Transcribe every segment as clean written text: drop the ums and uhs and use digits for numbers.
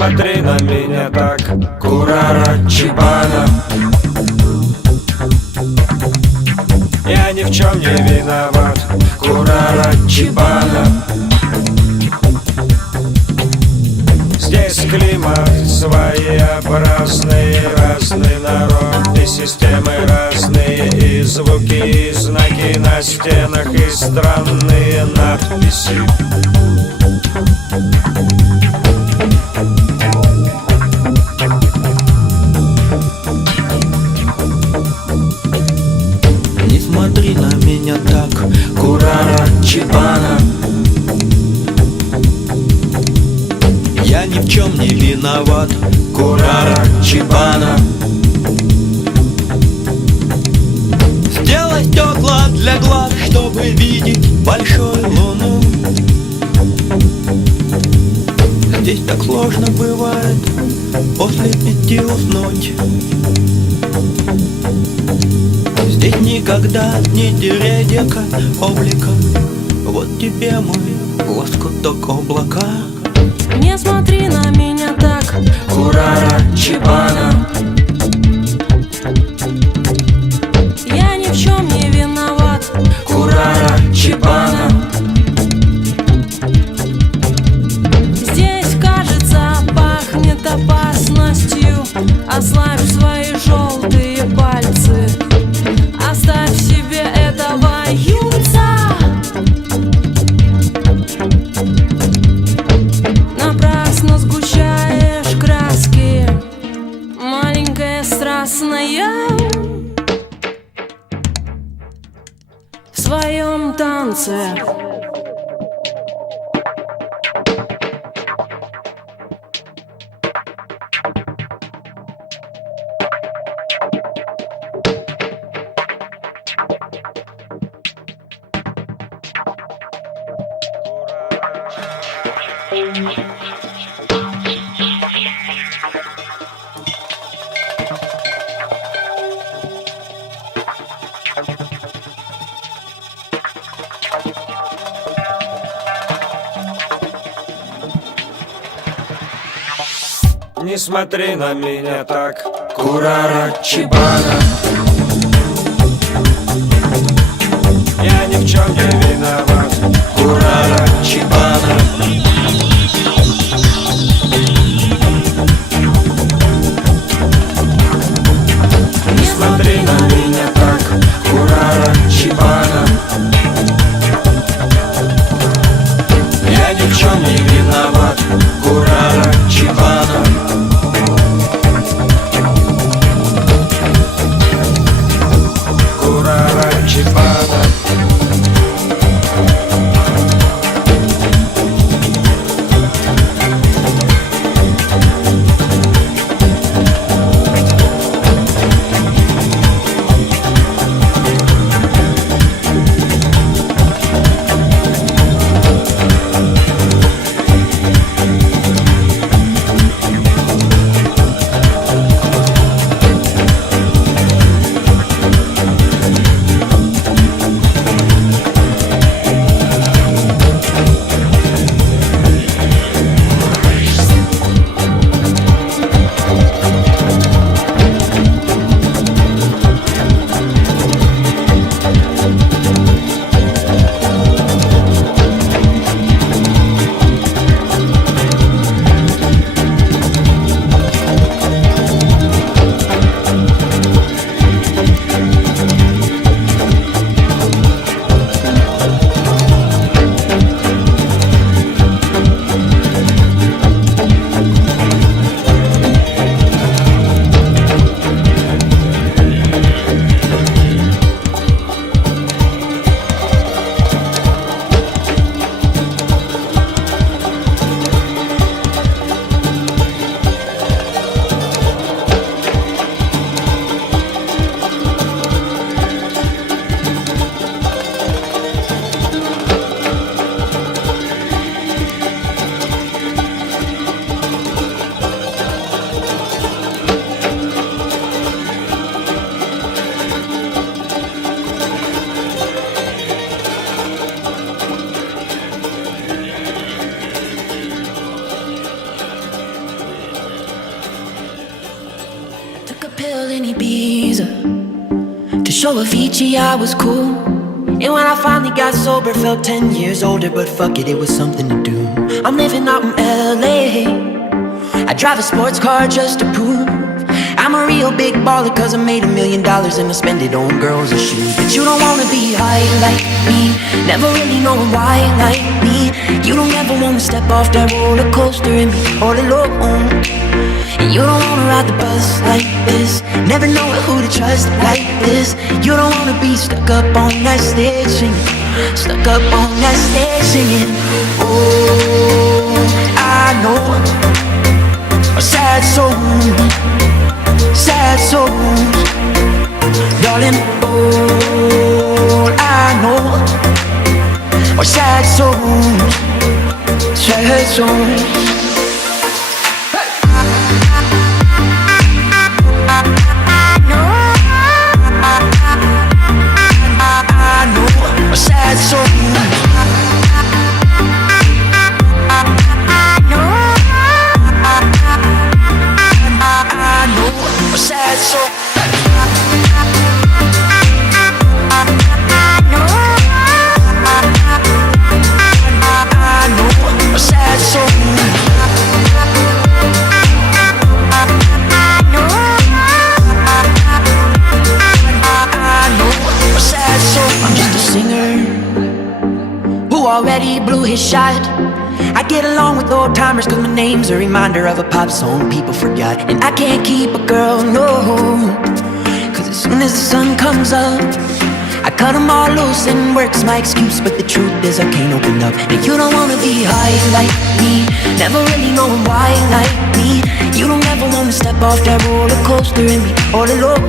смотри на меня так, Курара Чибана. Я ни в чем не виноват, Курара Чибана. Здесь климат своеобразный, разный народ и системы разные, и звуки, и знаки на стенах, и странные надписи. Не смотри на меня так, Курара Чибана. я ни в чем не виноват, Курара Чибана. Сделай стекла для глаз, чтобы видеть большую луну. Здесь так сложно бывает после 5 уснуть. Здесь никогда не деревья облика. Вот тебе мой лоскуток облака. Не смотри на меня так, Курара Чибана. я ни в чем не виноват, Курара Чибана. здесь, кажется, пахнет опасностью. Ослабь свои желтые пальцы, оставь себе этого юнца. Напрасно сгущаешь краски, маленькая страстная, в своем танце. Не смотри на меня так, Курара Чибана. Я ни в чем не виноват, Курара Чибана. Не смотри на меня так, Курара Чибана. Я ни в чем не виноват, Курара Чибана. Курара Чибана. show Avicii, I was cool. And when I finally got sober, felt 10 years older. But fuck it, it was something to do. I'm living out in LA. I drive a sports car just to prove I'm a real big baller, cause I made $1 million and I spend it on girls and shoes. But you don't wanna be high like me, never really knowing why like me. You don't ever wanna step off that roller coaster and be all alone. And you don't wanna ride the bus like this, never knowing who to trust like this. You don't wanna be stuck up on that stage singing, stuck up on that stage singing. Oh, I know a sad soul, sad souls, darling. All I know are sad souls, sad souls. Sad soul. I know a sad soul. Already blew his shot. I get along with old timers cause my name's a reminder of a pop song people forgot. And I can't keep a girl, no, cause as soon as the sun comes up I cut them all loose and work's my excuse. But the truth is I can't open up. And you don't wanna be high like me, never really knowing why like me. You don't ever wanna step off that roller coaster and be all alone.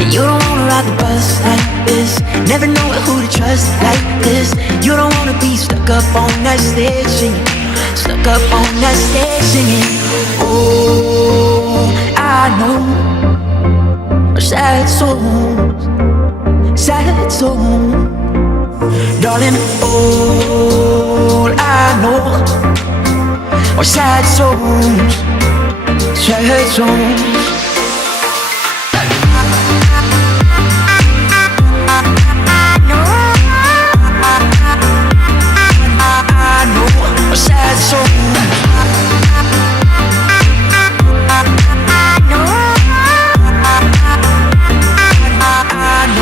And you don't wanna ride the bus like this, never knowing who to trust like this. You don't wanna be stuck up on that stage singing, stuck up on that stage singing. Oh, I know sad souls, sad souls, darling. All I know are sad souls, sad souls. Sad soul. I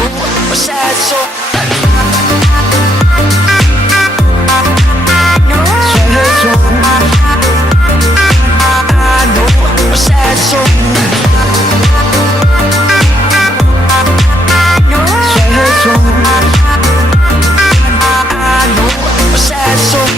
know a sad soul. Sad soul. I know a sad soul. Sad soul. I know a sad soul.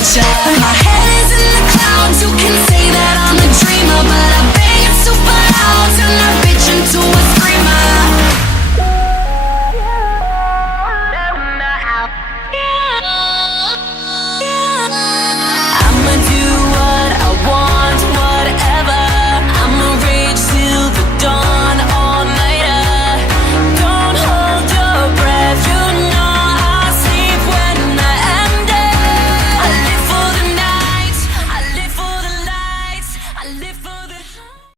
inside my